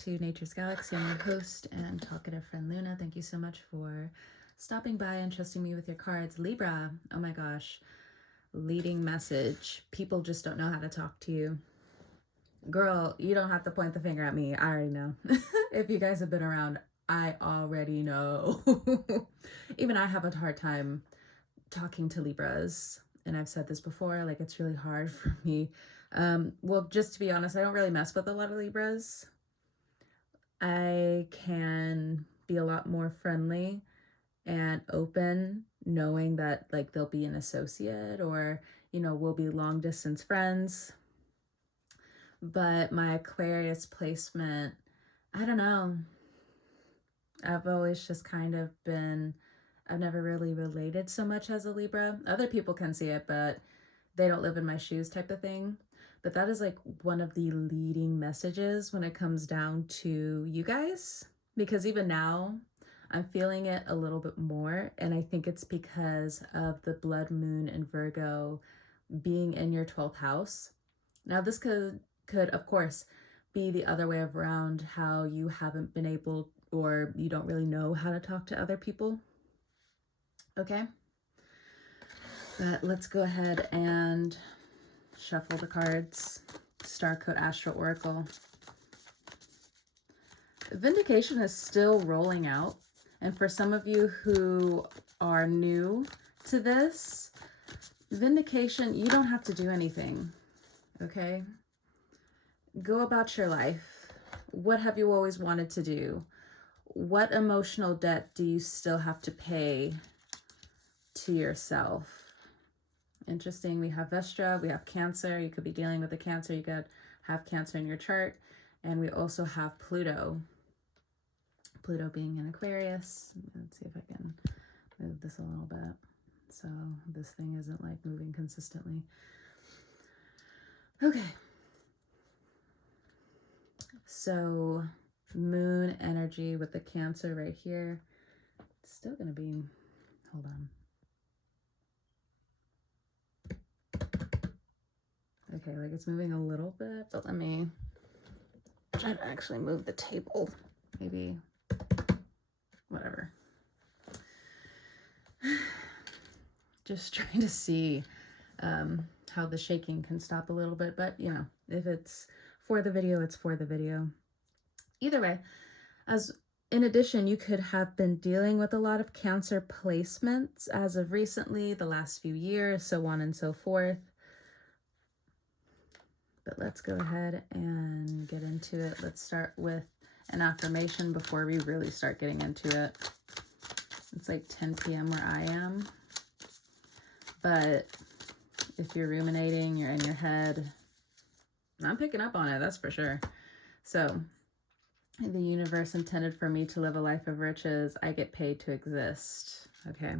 to Nature's Galaxy. I'm your host and talkative friend Luna. Thank you so much for stopping by and trusting me with your cards. Libra, oh my gosh, leading message. People just don't know how to talk to you. Girl, you don't have to point the finger at me. I already know. If you guys have been around, I already know. Even I have a hard time talking to Libras. And I've said this before, like it's really hard for me. Well, just to be honest, I don't really mess with a lot of Libras. I can be a lot more friendly and open, knowing that like they'll be an associate or, you know, we'll be long distance friends. But my Aquarius placement, I don't know. I've always just kind of been, I've never really related so much as a Libra. Other people can see it, but they don't live in my shoes type of thing. But that is like one of the leading messages when it comes down to you guys. Because even now, I'm feeling it a little bit more. And I think it's because of the blood moon in Virgo being in your 12th house. Now, this could of course, be the other way around, how you haven't been able or you don't really know how to talk to other people. Okay? But let's go ahead and shuffle the cards. Starcode Astral Oracle. Vindication is still rolling out. And for some of you who are new to this, Vindication, you don't have to do anything. Okay? Go about your life. What have you always wanted to do? What emotional debt do you still have to pay to yourself? Interesting. We have Vestra, we have Cancer. You could be dealing with a Cancer. You could have Cancer in your chart. And we also have Pluto. Pluto being in Aquarius. Let's see if I can move this a little bit so this thing isn't like moving consistently. Okay. So moon energy with the Cancer right here. It's still going to be, hold on. Okay, like it's moving a little bit, but let me try to actually move the table. Maybe, whatever. Just trying to see how the shaking can stop a little bit, but you know, if it's for the video, it's for the video. Either way, as in addition, you could have been dealing with a lot of Cancer placements as of recently, the last few years, so on and so forth. But let's go ahead and get into it. Let's start with an affirmation before we really start getting into it. It's like 10 p.m. where I am. But if you're ruminating, you're in your head, I'm picking up on it, that's for sure. So, the universe intended for me to live a life of riches. I get paid to exist. Okay.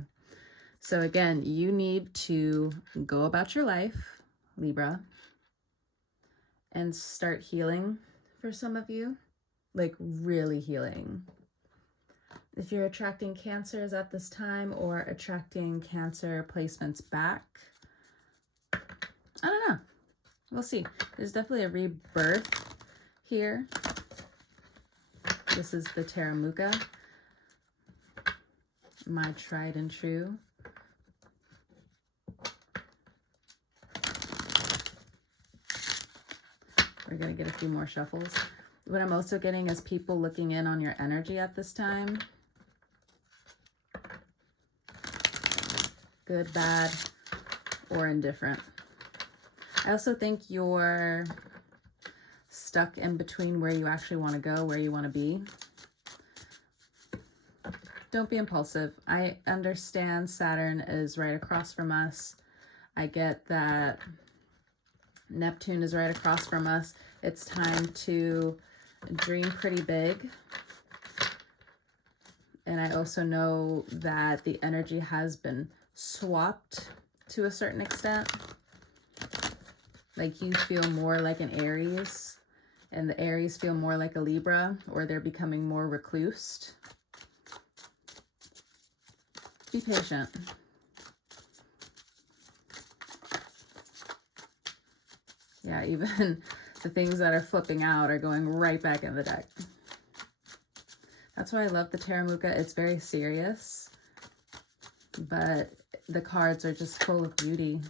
So again, you need to go about your life, Libra, and start healing for some of you, like really healing. If you're attracting Cancers at this time or attracting Cancer placements back, I don't know. We'll see. There's definitely a rebirth here. This is the Taramuka, my tried and true. We're going to get a few more shuffles. What I'm also getting is people looking in on your energy at this time. Good, bad, or indifferent. I also think you're stuck in between where you actually want to go, where you want to be. Don't be impulsive. I understand Saturn is right across from us. I get that Neptune is right across from us. It's time to dream pretty big. And I also know that the energy has been swapped to a certain extent. Like you feel more like an Aries, and the Aries feel more like a Libra, or they're becoming more reclused. Be patient. Yeah, even The things that are flipping out are going right back in the deck. That's why I love the Taramuka. It's very serious, but the cards are just full of beauty.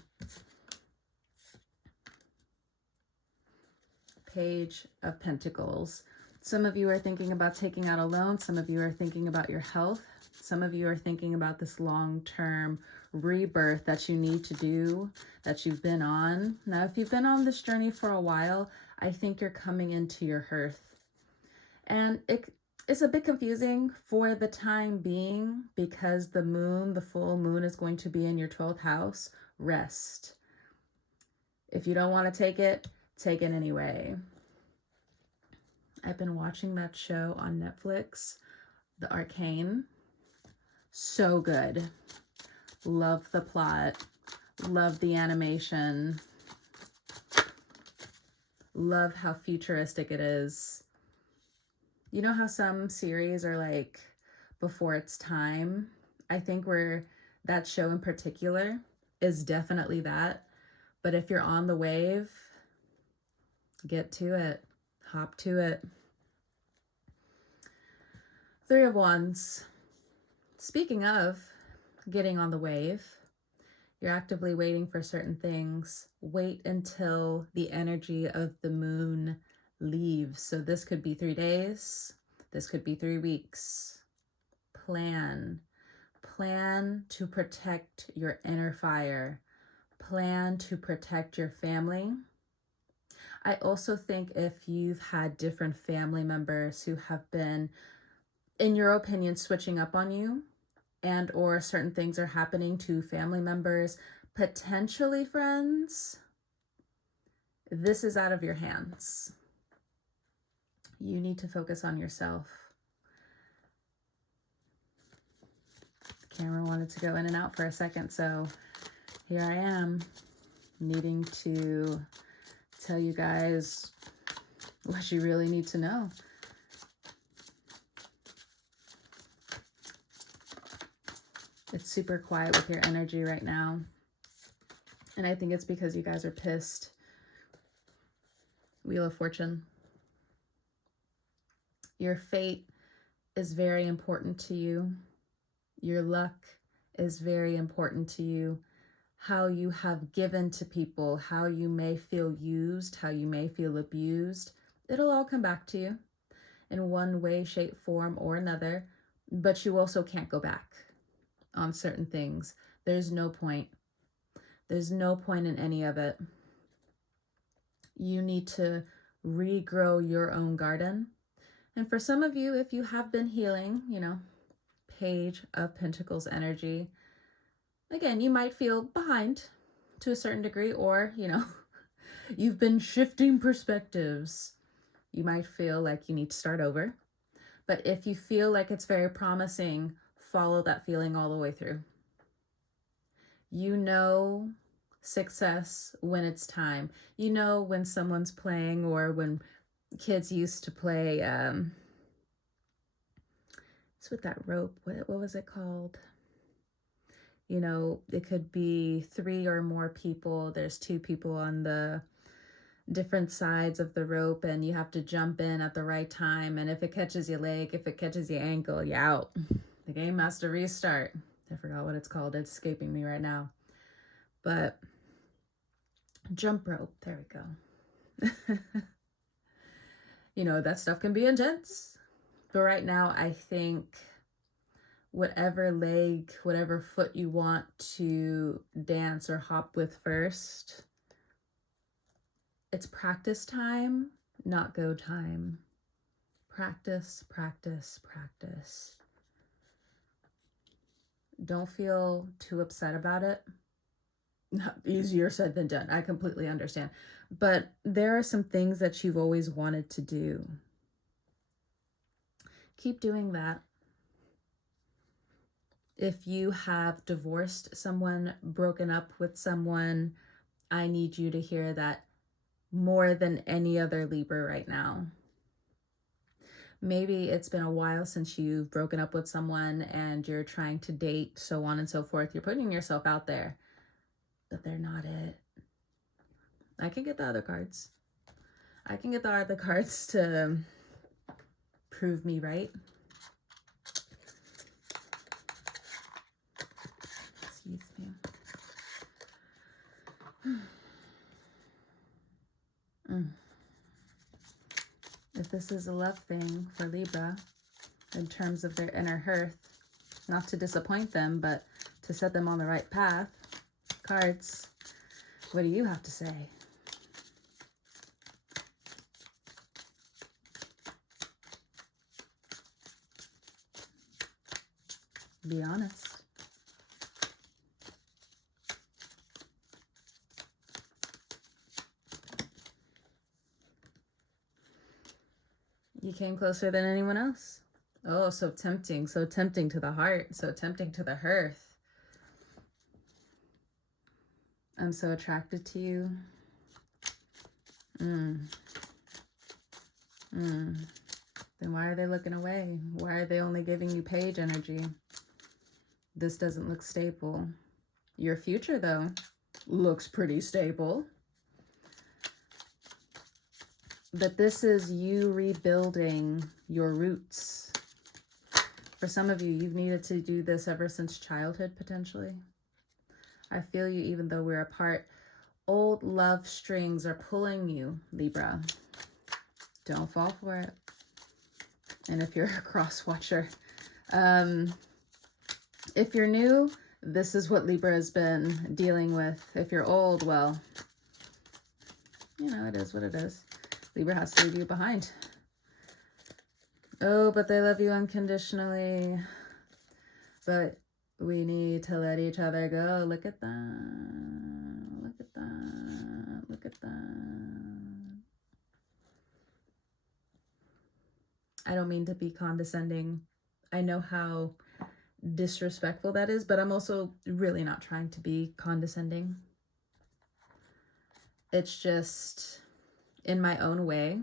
Page of Pentacles. Some of you are thinking about taking out a loan. Some of you are thinking about your health. Some of you are thinking about this long-term rebirth that you need to do, that you've been on. Now, if you've been on this journey for a while, I think you're coming into your hearth. And it's a bit confusing for the time being because the moon, the full moon, is going to be in your 12th house. Rest. If you don't want to take it anyway. I've been watching that show on Netflix, The Arcane. So good. Love the plot. Love the animation. Love how futuristic it is. You know how some series are like before its time? I think that show in particular is definitely that. But if you're on the wave, get to it. Hop to it. Three of Wands. Speaking of getting on the wave, you're actively waiting for certain things. Wait until the energy of the moon leaves. So this could be 3 days. This could be 3 weeks. Plan. Plan to protect your inner fire. Plan to protect your family. I also think if you've had different family members who have been, in your opinion, switching up on you, and or certain things are happening to family members, potentially friends, this is out of your hands. You need to focus on yourself. The camera wanted to go in and out for a second, so here I am, needing to tell you guys what you really need to know. It's super quiet with your energy right now. And I think it's because you guys are pissed. Wheel of Fortune. Your fate is very important to you. Your luck is very important to you. How you have given to people, how you may feel used, how you may feel abused. It'll all come back to you in one way, shape, form, or another. But you also can't go back on certain things. There's no point. There's no point in any of it. You need to regrow your own garden. And for some of you, if you have been healing, Page of Pentacles energy, again, you might feel behind to a certain degree, or, you've been shifting perspectives. You might feel like you need to start over. But if you feel like it's very promising, follow that feeling all the way through. You know success when it's time. You know when someone's playing, or when kids used to play, it's with that rope. What was it called? It could be 3 or more people. There's 2 people on the different sides of the rope, and you have to jump in at the right time. And if it catches your leg, if it catches your ankle, you're out. The game has to restart. I forgot what it's called. It's escaping me right now. But jump rope. There we go. That stuff can be intense. But right now, I think whatever leg, whatever foot you want to dance or hop with first, it's practice time, not go time. Practice, practice, practice. Don't feel too upset about it. Easier said than done. I completely understand. But there are some things that you've always wanted to do. Keep doing that. If you have divorced someone, broken up with someone, I need you to hear that more than any other Libra right now. Maybe it's been a while since you've broken up with someone and you're trying to date, so on and so forth. You're putting yourself out there, but they're not it. I can get the other cards. I can get the cards to prove me right. Excuse me. If this is a love thing for Libra, in terms of their inner hearth, not to disappoint them, but to set them on the right path, cards, what do you have to say? Be honest. You came closer than anyone else. Oh, so tempting to the heart, so tempting to the hearth. I'm so attracted to you. Then why are they looking away? Why are they only giving you page energy? This doesn't look stable. Your future, though, looks pretty stable. But this is you rebuilding your roots. For some of you, you've needed to do this ever since childhood, potentially. I feel you even though we're apart. Old love strings are pulling you, Libra. Don't fall for it. And if you're a cross watcher, if you're new, this is what Libra has been dealing with. If you're old, well, you know, it is what it is. Libra has to leave you behind. Oh, but they love you unconditionally. But we need to let each other go. Look at that. Look at that. Look at that. I don't mean to be condescending. I know how disrespectful that is, but I'm also really not trying to be condescending. It's just, in my own way,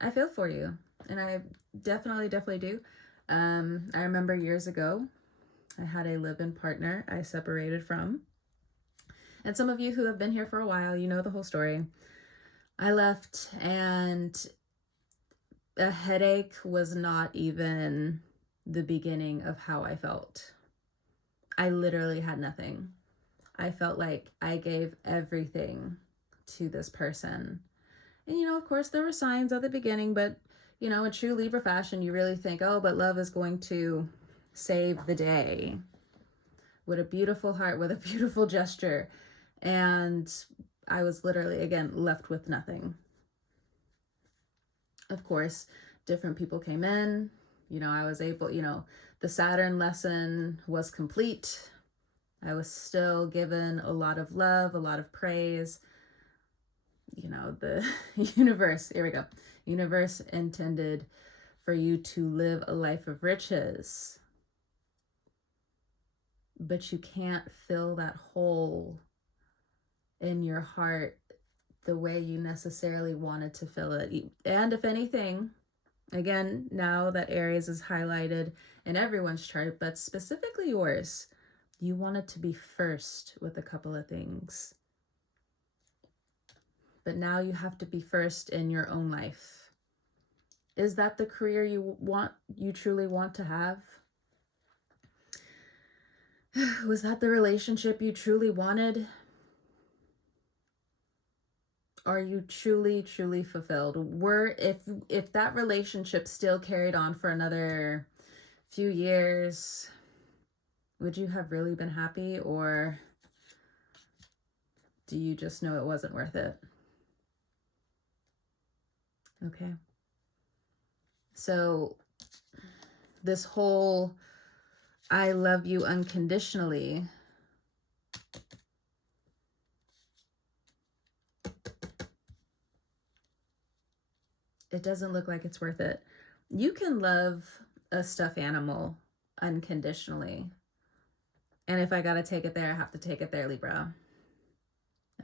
I feel for you. And I definitely do. I remember years ago, I had a live-in partner I separated from. And some of you who have been here for a while, you know the whole story. I left and a headache was not even the beginning of how I felt. I literally had nothing. I felt like I gave everything to this person. And, you know, of course, there were signs at the beginning, but, you know, in true Libra fashion, you really think, oh, but love is going to save the day. What a beautiful heart, what a beautiful gesture. And I was literally, again, left with nothing. Of course, different people came in. You know, I was able, you know, the Saturn lesson was complete. I was still given a lot of love, a lot of praise. You know, the universe, here we go. Universe intended for you to live a life of riches. But you can't fill that hole in your heart the way you necessarily wanted to fill it. And if anything, again, now that Aries is highlighted in everyone's chart, but specifically yours, you wanted to be first with a couple of things. But now you have to be first in your own life. Is that the career you truly want to have? Was that the relationship you truly wanted? Are you truly fulfilled? If that relationship still carried on for another few years, would you have really been happy, or do you just know it wasn't worth it? Okay. So this whole I love you unconditionally, it doesn't look like it's worth it. You can love a stuffed animal unconditionally. And if I gotta take it there, I have to take it there, Libra.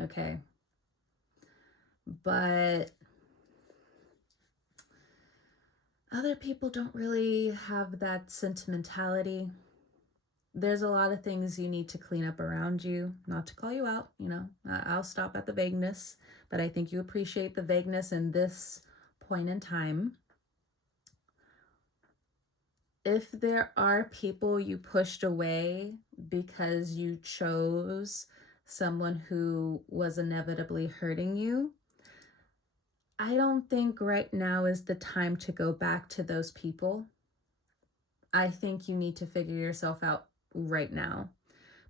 Okay. But other people don't really have that sentimentality. there's a lot of things you need to clean up around you. Not to call you out, you know, I'll stop at the vagueness, but I think you appreciate the vagueness in this point in time. If there are people you pushed away because you chose someone who was inevitably hurting you, I don't think right now is the time to go back to those people. I think you need to figure yourself out right now,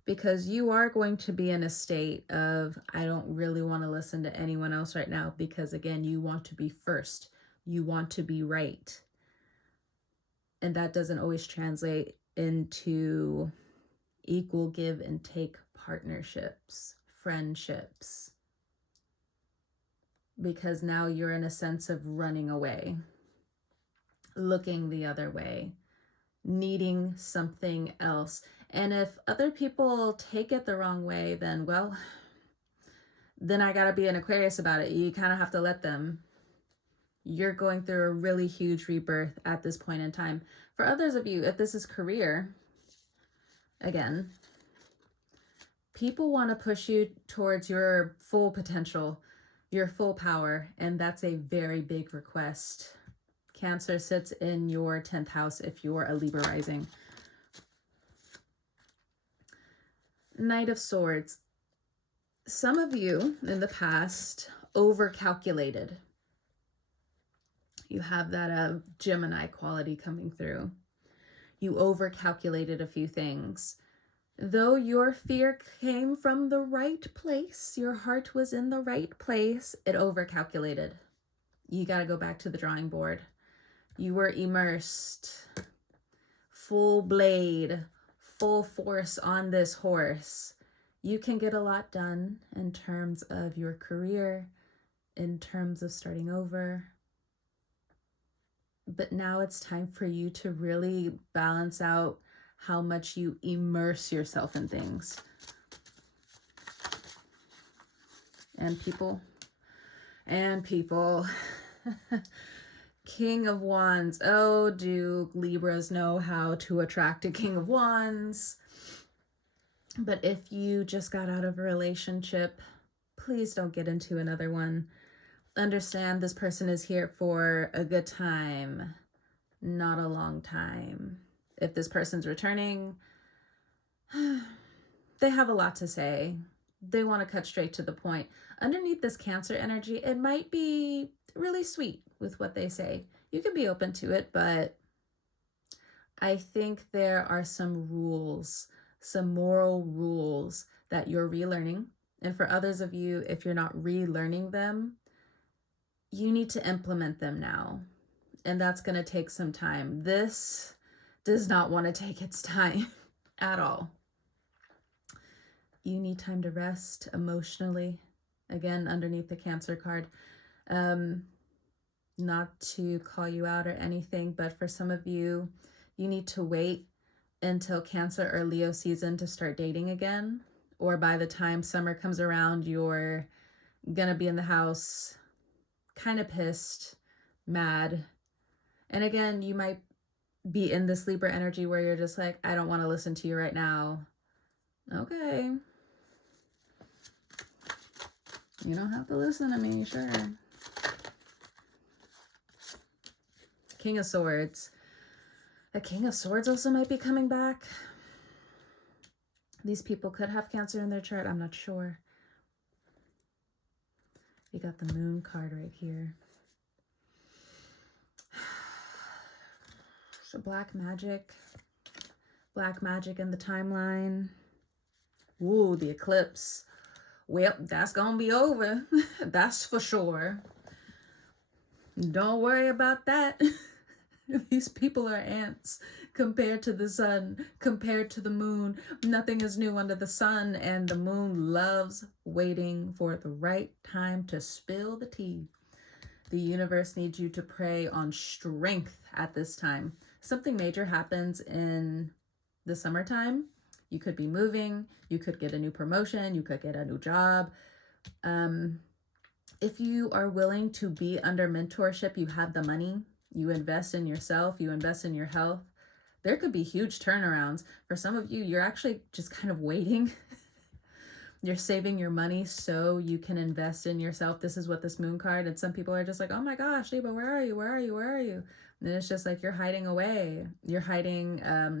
because you are going to be in a state of, I don't really want to listen to anyone else right now, because again, you want to be first. You want to be right. And that doesn't always translate into equal give and take partnerships, friendships, because now you're in a sense of running away, looking the other way, needing something else. And if other people take it the wrong way, then, well, then I gotta be an Aquarius about it. You kind of have to let them. You're going through a really huge rebirth at this point in time. For others of you, if this is career, again, people want to push you towards your full potential, your full power, and that's a very big request. Cancer sits in your 10th house if you're a Libra rising. Knight of Swords. Some of you in the past overcalculated. You have that Gemini quality coming through. You overcalculated a few things. Though your fear came from the right place, your heart was in the right place, it overcalculated. You got to go back to the drawing board. You were immersed, full blade, full force on this horse. You can get a lot done in terms of your career, in terms of starting over. But now it's time for you to really balance out how much you immerse yourself in things. And people. King of Wands. Oh, do Libras know how to attract a King of Wands? But if you just got out of a relationship, please don't get into another one. Understand this person is here for a good time, not a long time. If this person's returning, they have a lot to say. They want to cut straight to the point. Underneath this Cancer energy, it might be really sweet with what they say. You can be open to it, but I think there are some rules, some moral rules that you're relearning. And for others of you, if you're not relearning them, you need to implement them now. And that's going to take some time. This does not want to take its time at all. You need time to rest emotionally. Again, underneath the Cancer card. Not to call you out or anything, but for some of you, you need to wait until Cancer or Leo season to start dating again. Or by the time summer comes around, you're gonna be in the house kind of pissed, mad. And again, you might be in this Libra energy where you're just like, I don't want to listen to you right now. Okay. You don't have to listen to me, sure. King of Swords. The King of Swords also might be coming back. These people could have Cancer in their chart. I'm not sure. You got the Moon card right here. So black magic. Black magic in the timeline. Ooh, the eclipse. Well, that's gonna be over. That's for sure. Don't worry about that. These people are ants compared to the sun, compared to the moon. Nothing is new under the sun, and the moon loves waiting for the right time to spill the tea. The universe needs you to pray on strength at this time. Something major happens in the summertime. You could be moving, you could get a new promotion, you could get a new job. If you are willing to be under mentorship, you have the money, you invest in yourself, you invest in your health, There could be huge turnarounds. For some of you, you're actually just kind of waiting. You're saving your money so you can invest in yourself. This is what this moon card, and some people are just like, oh my gosh, Libra, where are you? Where are you? Where are you? And it's just like you're hiding away. You're hiding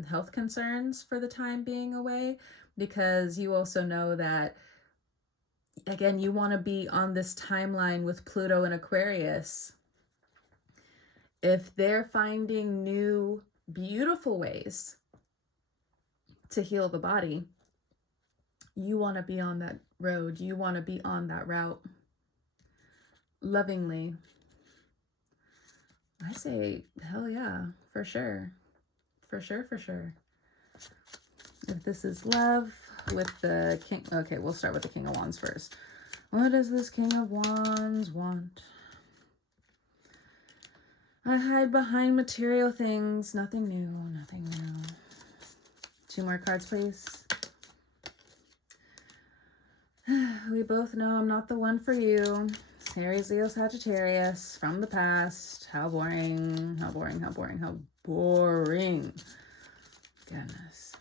health concerns for the time being away, because you also know that, again, you want to be on this timeline with Pluto and Aquarius. If they're finding new, beautiful ways to heal the body, you want to be on that road. You want to be on that route. Lovingly. I say, hell yeah, for sure. For sure, for sure. If this is love with the king, okay, we'll start with the King of Wands first. What does this King of Wands want? I hide behind material things. Nothing new, nothing new. 2 more cards, please. We both know I'm not the one for you. Aries, Leo, Sagittarius from the past. How boring, how boring, how boring, how boring. Goodness.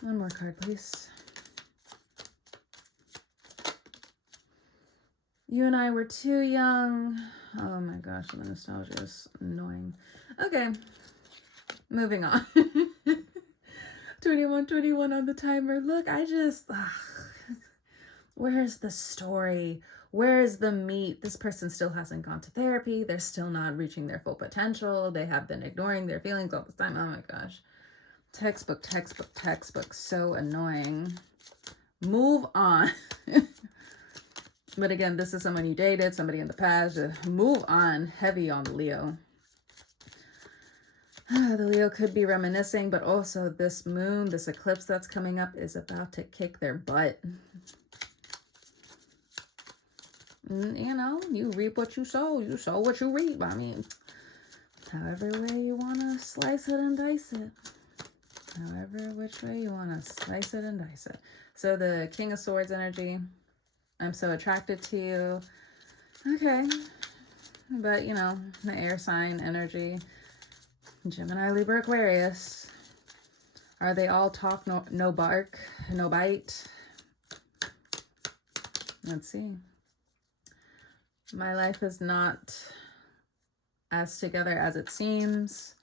1 more card, please. You and I were too young. Oh my gosh, the nostalgia is annoying. Okay, moving on. 21 on the timer. Look, where's the story? Where's the meat? This person still hasn't gone to therapy. They're still not reaching their full potential. They have been ignoring their feelings all this time. Oh my gosh. Textbook, textbook, textbook. So annoying. Move on. But again, this is someone you dated, somebody in the past. Move on. Heavy on Leo. The Leo could be reminiscing, but also this moon, this eclipse that's coming up is about to kick their butt. You know, you reap what you sow. You sow what you reap. I mean, however way you want to slice it and dice it. However which way you want to slice it and dice it. So the King of Swords energy. I'm so attracted to you. Okay. But, you know, the air sign energy. Gemini, Libra, Aquarius. Are they all talk, no bark, no bite? Let's see. My life is not as together as it seems.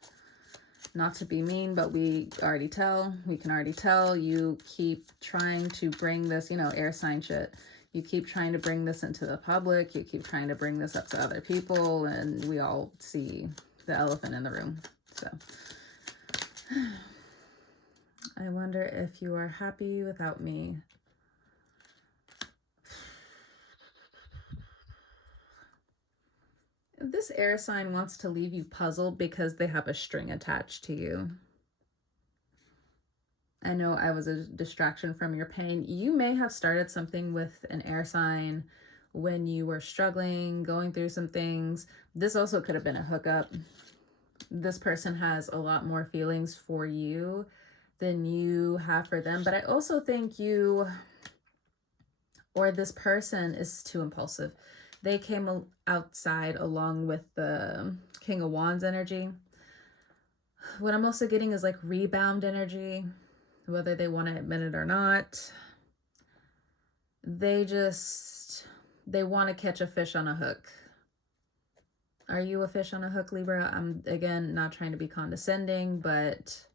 Not to be mean, but we can already tell you keep trying to bring this, you know, air sign shit. You keep trying to bring this into the public. You keep trying to bring this up to other people, and we all see the elephant in the room. So I wonder if you are happy without me. This air sign wants to leave you puzzled because they have a string attached to you. I know I was a distraction from your pain. You may have started something with an air sign when you were struggling, going through some things. This also could have been a hookup. This person has a lot more feelings for you than you have for them. But I also think you, or this person, is too impulsive. They came outside along with the King of Wands energy. What I'm also getting is like rebound energy. Whether they want to admit it or not, they want to catch a fish on a hook. Are you a fish on a hook, Libra? I'm, again, not trying to be condescending, but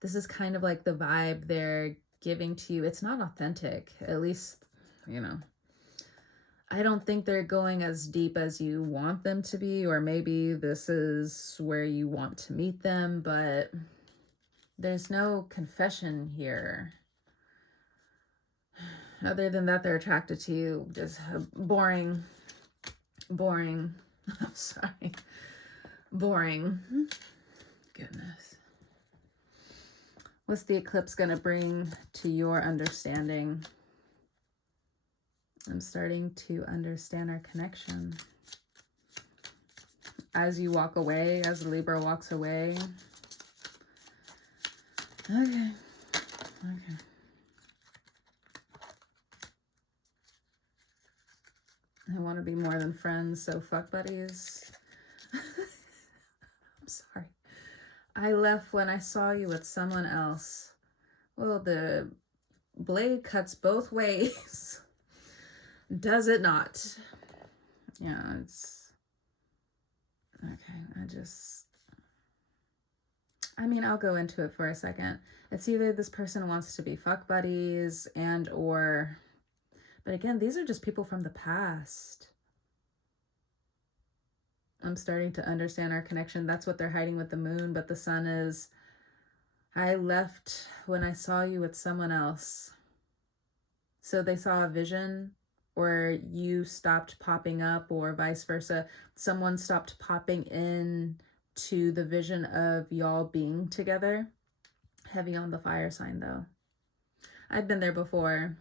this is kind of like the vibe they're giving to you. It's not authentic, at least, you know. I don't think they're going as deep as you want them to be, or maybe this is where you want to meet them, but there's no confession here. Other than that, they're attracted to you. Just boring. I'm sorry. Boring. Goodness. What's the eclipse going to bring to your understanding? I'm starting to understand our connection. As you walk away, as Libra walks away. Okay. I want to be more than friends, so fuck buddies. I'm sorry. I left when I saw you with someone else. Well, the blade cuts both ways. Does it not? Yeah, it's... Okay, I'll go into it for a second. It's either this person wants to be fuck buddies but again, these are just people from the past. I'm starting to understand our connection. That's what they're hiding with the moon, but the sun is, I left when I saw you with someone else. So they saw a vision, or you stopped popping up, or vice versa. Someone stopped popping in to the vision of y'all being together. Heavy on the fire sign though. I've been there before.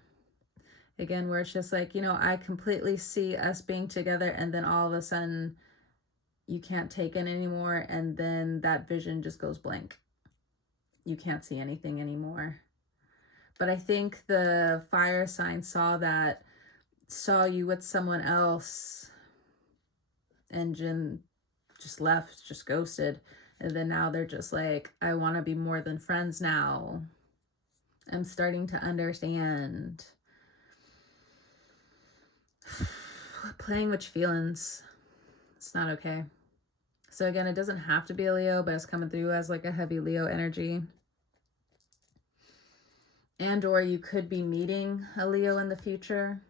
Again, where it's just like, I completely see us being together, and then all of a sudden you can't take it anymore, and then that vision just goes blank. You can't see anything anymore. But I think the fire sign saw you with someone else, and Jin just left, just ghosted. And then now they're just like, I want to be more than friends now. I'm starting to understand. Playing with your feelings. It's not okay. So again, it doesn't have to be a Leo, but it's coming through as like a heavy Leo energy. And or you could be meeting a Leo in the future.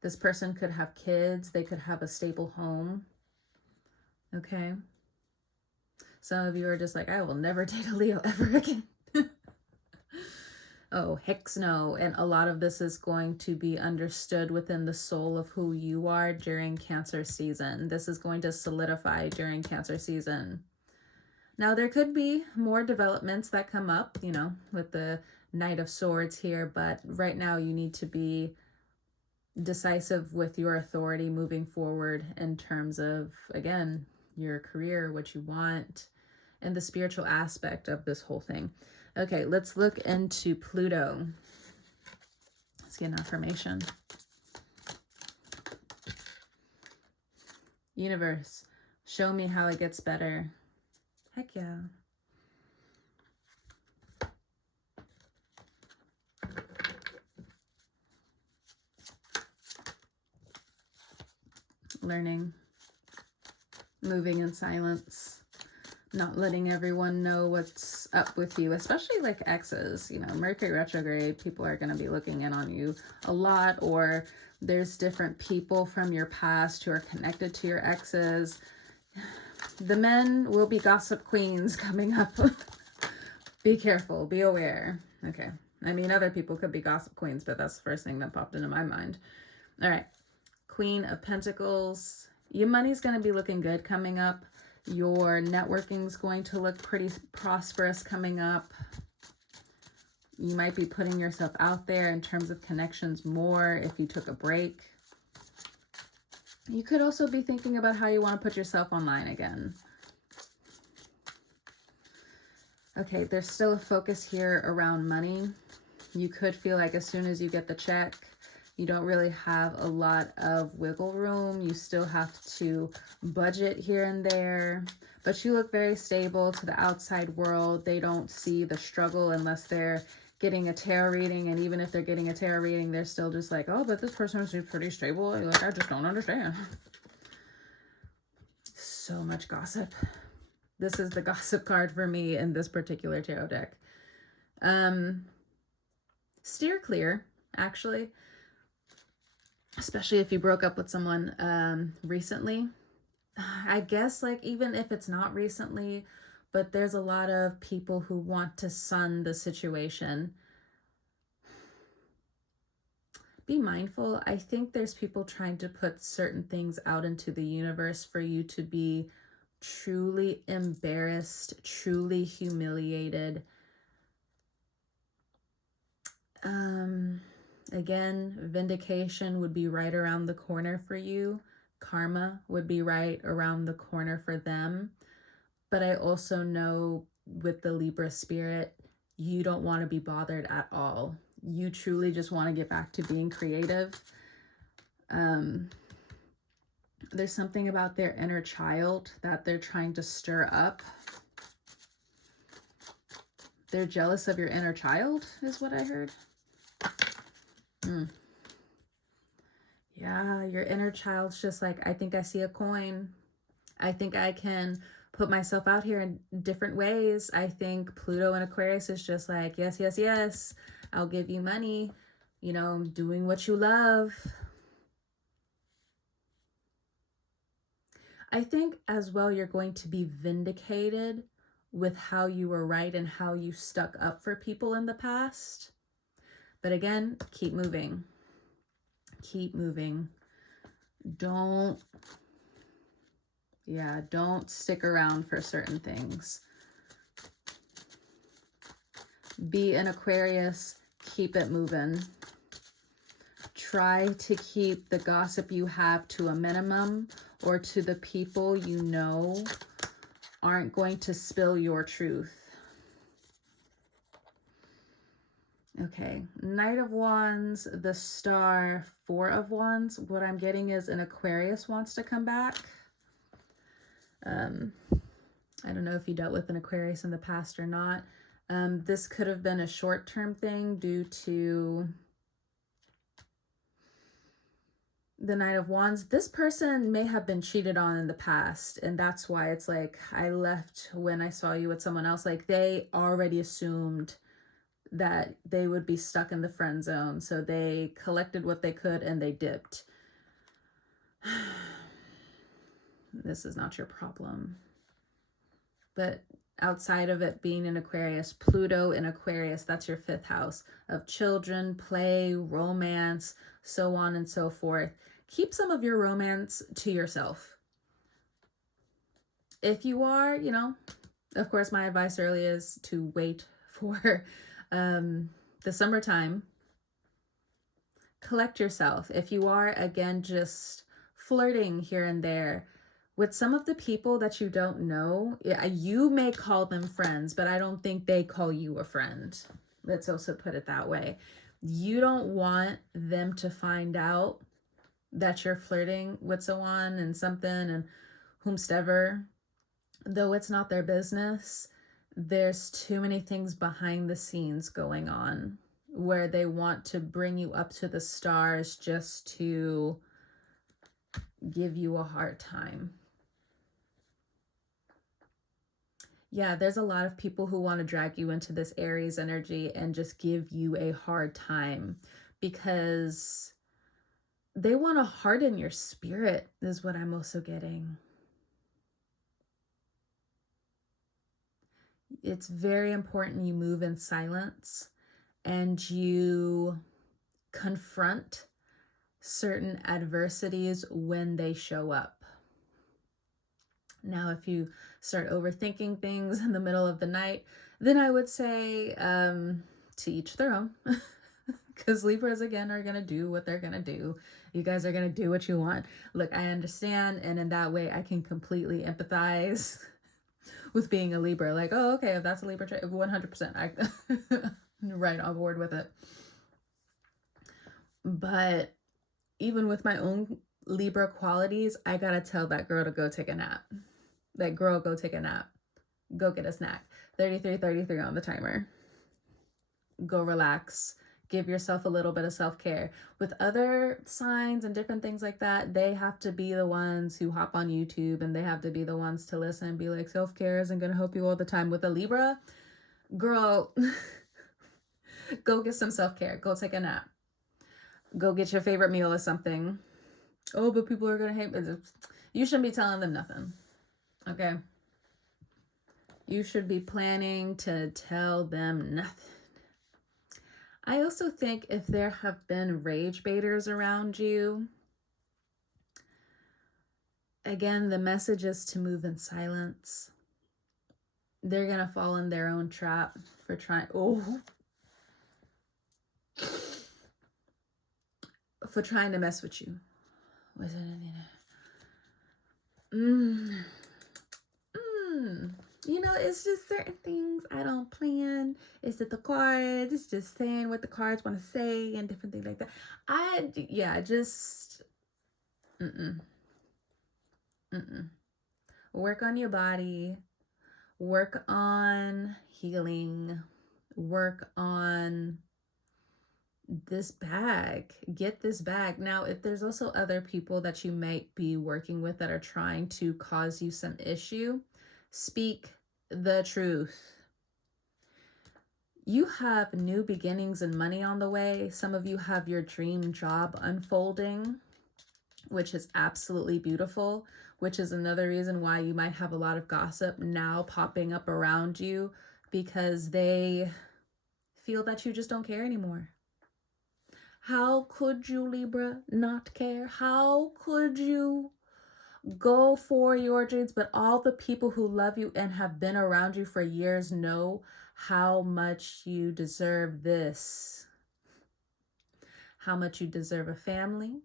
This person could have kids. They could have a stable home. Okay. Some of you are just like, I will never date a Leo ever again. Oh, heck no. And a lot of this is going to be understood within the soul of who you are during Cancer season. This is going to solidify during Cancer season. Now, there could be more developments that come up, with the Knight of Swords here, but right now you need to be decisive with your authority moving forward in terms of, again, your career, what you want, and the spiritual aspect of this whole thing. Okay, let's look into Pluto. Let's get an affirmation. Universe, show me how it gets better. Heck yeah. Learning. Moving in silence. Not letting everyone know what's up with you, especially like exes. Mercury retrograde, people are going to be looking in on you a lot, or there's different people from your past who are connected to your exes. The men will be gossip queens coming up. Be careful, be aware. Okay. Other people could be gossip queens, but that's the first thing that popped into my mind. All right. Queen of Pentacles. Your money's going to be looking good coming up. Your networking is going to look pretty prosperous coming up. You might be putting yourself out there in terms of connections more if you took a break. You could also be thinking about how you want to put yourself online again. Okay, there's still a focus here around money. You could feel like as soon as you get the check, you don't really have a lot of wiggle room. You still have to budget here and there, but you look very stable to the outside world. They don't see the struggle unless they're getting a tarot reading. And even if they're getting a tarot reading, they're still just like, oh, but this person seems pretty stable. Like, I just don't understand. So much gossip. This is the gossip card for me in this particular tarot deck. Steer clear, actually. Especially if you broke up with someone recently. I guess like even if it's not recently, but there's a lot of people who want to sun the situation. Be mindful. I think there's people trying to put certain things out into the universe for you to be truly embarrassed, truly humiliated. Again, vindication would be right around the corner for you. Karma would be right around the corner for them. But I also know with the Libra spirit, you don't want to be bothered at all. You truly just want to get back to being creative. There's something about their inner child that they're trying to stir up. They're jealous of your inner child, is what I heard. Yeah, your inner child's just like, I think I see a coin. I think I can put myself out here in different ways. I think Pluto in Aquarius is just like, yes, yes, yes, I'll give you money, you know, doing what you love. I think as well, you're going to be vindicated with how you were right and how you stuck up for people in the past. But again, keep moving. Keep moving. Don't stick around for certain things. Be an Aquarius, keep it moving. Try to keep the gossip you have to a minimum, or to the people you know aren't going to spill your truth. Okay, Knight of Wands, the Star, Four of Wands. What I'm getting is an Aquarius wants to come back. I don't know if you dealt with an Aquarius in the past or not. This could have been a short-term thing due to the Knight of Wands. This person may have been cheated on in the past, and that's why it's like, I left when I saw you with someone else. Like, they already assumed that they would be stuck in the friend zone, so they collected what they could and they dipped. This is not your problem. But outside of it being in Aquarius, Pluto in Aquarius, that's your 5th house of children, play, romance, so on and so forth. Keep some of your romance to yourself. If you are, you know, of course, my advice early is to wait for the summertime. Collect yourself. If you are, again, just flirting here and there with some of the people that you don't know, you may call them friends, but I don't think they call you a friend. Let's also put it that way. You don't want them to find out that you're flirting with someone and something and whomstever, though it's not their business. There's too many things behind the scenes going on where they want to bring you up to the stars just to give you a hard time. Yeah, there's a lot of people who want to drag you into this Aries energy and just give you a hard time because they want to harden your spirit, is what I'm also getting. It's very important you move in silence and you confront certain adversities when they show up. Now, if you start overthinking things in the middle of the night, then I would say to each their own. Because Libras, again, are going to do what they're going to do. You guys are going to do what you want. Look, I understand. And in that way, I can completely empathize with being a Libra. Like, oh, okay, if that's a Libra trait, 100%. I'm right on board with it. But even with my own Libra qualities, I got to tell that girl to go take a nap. That girl, go take a nap. Go get a snack. 33 on the timer. Go relax. Give yourself a little bit of self-care. With other signs and different things like that, they have to be the ones who hop on YouTube and they have to be the ones to listen and be like, self-care isn't going to help you all the time. With a Libra, girl, go get some self-care. Go take a nap. Go get your favorite meal or something. Oh, but people are going to hate me. You shouldn't be telling them nothing. Okay? You should be planning to tell them nothing. I also think if there have been rage baiters around you, again, the message is to move in silence. They're going to fall in their own trap for trying to mess with you. Was it You know, it's just certain things I don't plan. It's that the cards, it's just saying what the cards want to say and different things like that. Work on your body. Work on healing. Work on this bag. Get this bag. Now, if there's also other people that you might be working with that are trying to cause you some issue, speak the truth. You have new beginnings and money on the way. Some of you have your dream job unfolding, which is absolutely beautiful, which is another reason why you might have a lot of gossip now popping up around you, because they feel that you just don't care anymore. How could you, Libra, not care? How could you go for your dreams? But all the people who love you and have been around you for years know how much you deserve this. How much you deserve a family.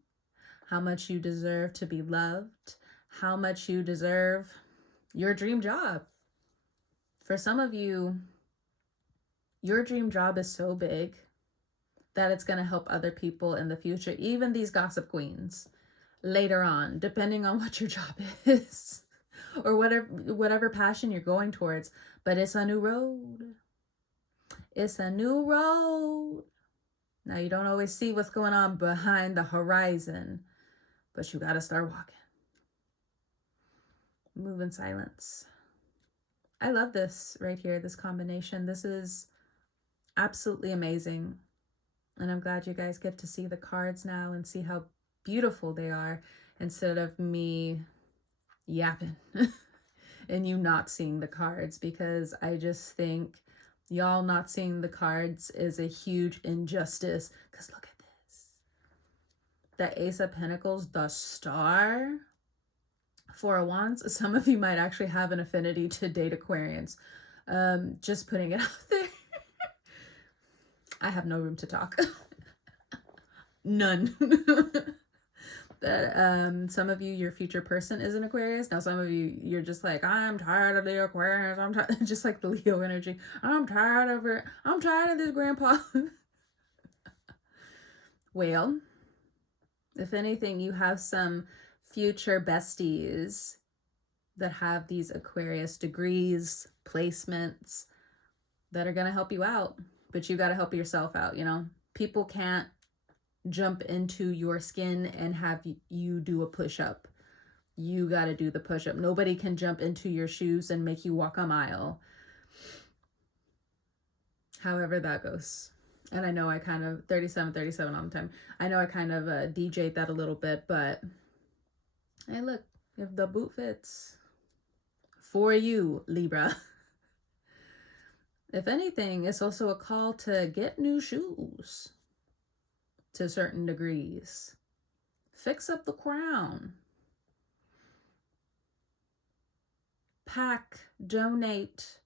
How much you deserve to be loved. How much you deserve your dream job. For some of you, your dream job is so big that it's going to help other people in the future, even these gossip queens later on, depending on what your job is or whatever passion you're going towards. But it's a new road. It's a new road. Now, you don't always see what's going on behind the horizon, but you got to start walking. Move in silence. I love this right here, this combination. This is absolutely amazing. And I'm glad you guys get to see the cards now and see how beautiful they are, instead of me yapping and you not seeing the cards, because I just think y'all not seeing the cards is a huge injustice. Because look at this. The Ace of Pentacles, the Star, Four of Wands. Some of you might actually have an affinity to date Aquarians. Just putting it out there. I have no room to talk. None. But some of you, your future person is an Aquarius. Now, some of you, you're just like, I'm tired of the Aquarius. I'm tired, just like the Leo energy. I'm tired of it. I'm tired of this grandpa. Well, if anything, you have some future besties that have these Aquarius degrees, placements that are going to help you out. But you got to help yourself out, you know? People can't jump into your skin and have you do a push-up. You got to do the push-up. Nobody can jump into your shoes and make you walk a mile. However that goes. And I know I kind of 37 all the time. I know I kind of DJ'd that a little bit, but hey, look, if the boot fits for you, Libra. If anything, it's also a call to get new shoes to certain degrees. Fix up the crown. Pack, donate,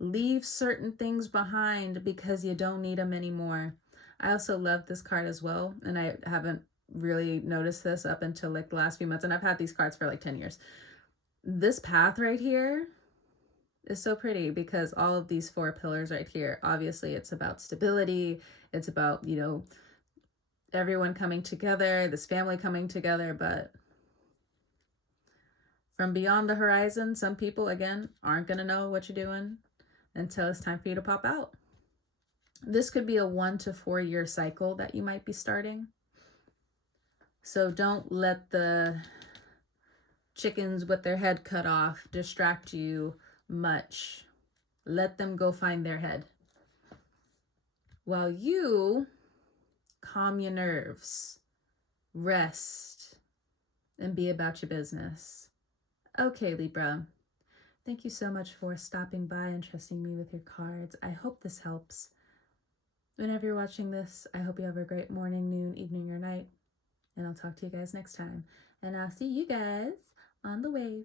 leave certain things behind because you don't need them anymore. I also love this card as well, and I haven't really noticed this up until like the last few months, and I've had these cards for like 10 years. This path right here is so pretty because all of these four pillars right here, obviously it's about stability. It's about, you know, everyone coming together, this family coming together, but from beyond the horizon, some people, again, aren't going to know what you're doing until it's time for you to pop out. This could be a 1 to 4 year cycle that you might be starting. So don't let the chickens with their head cut off distract you much. Let them go find their head while you calm your nerves, rest, and be about your business. Okay, Libra, thank you so much for stopping by and trusting me with your cards. I hope this helps. Whenever you're watching this, I hope you have a great morning, noon, evening, or night. And I'll talk to you guys next time. And I'll see you guys on the wave.